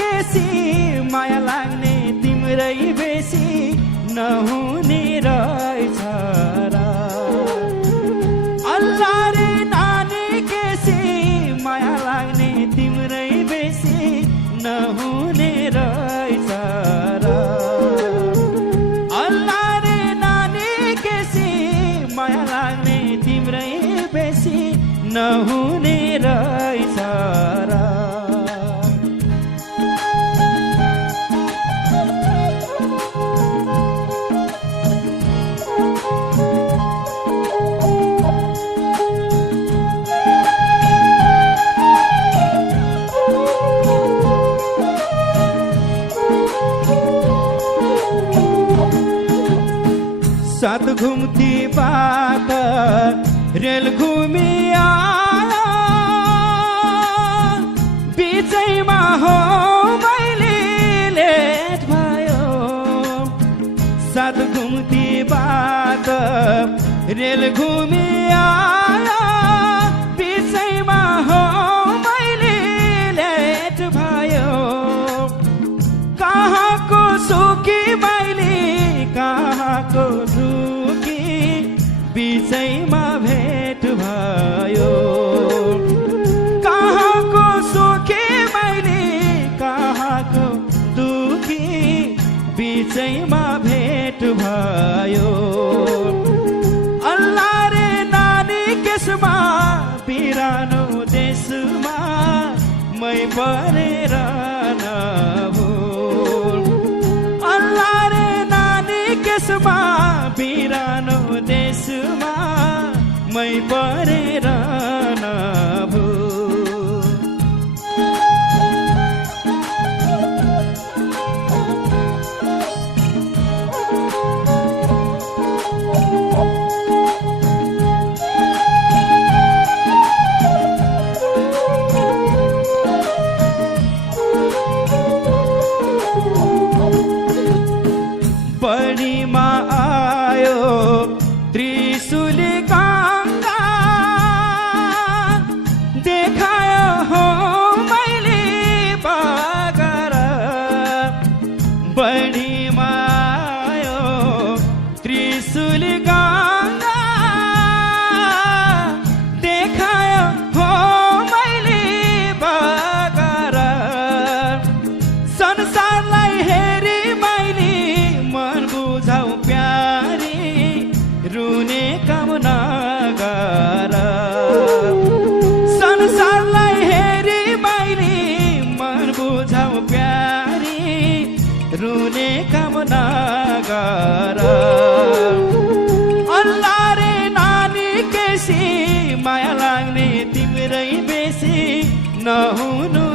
केसी माया लाग्ने तिम्रै बेसी नहुने रहेछ र अल्लाह रे नानी केसी माया लाग्ने तिम्रै बेसी नहुने रहेछ र अल्लाह रे नानी केसी माया लाग्ने तिम्रै बेसी नहुने रहेछ र सात घुम्ती बात रेल घुमी आयो बिचैमा हो मैले लेट भयो सात घुम्ती बात रेल घुमी आयो बिचैमा हो मैले लेट भयो कहाँको सुखी मैले कहाँको दुखी बिचैमा भेट भयो कहाँको सुखी मैले कहाँको दुखी बिचैमा भेट भयो अल्लाह रे नानी केसमा बिरानो देशमा मै परेर नभुल अल्लाह रे नानी केसमा बिरानो देशमा मै परेर नभुल बढीमा आयो त्रिशूली गङ्गा देखायो हो मैले बगर बढीमा आयो त्रिशूली गङ्गा देखायो हो मैले बगर संसारलाई हेरी मैले मन बुझाउ प्यारी रुने काम नगर संसारलाई हेरी मैले मन बुझाउ प्यारी रुने काम नगर अल्लाह रे नानी केसी माया लाग्ने तिम्रै बेसी नहुनु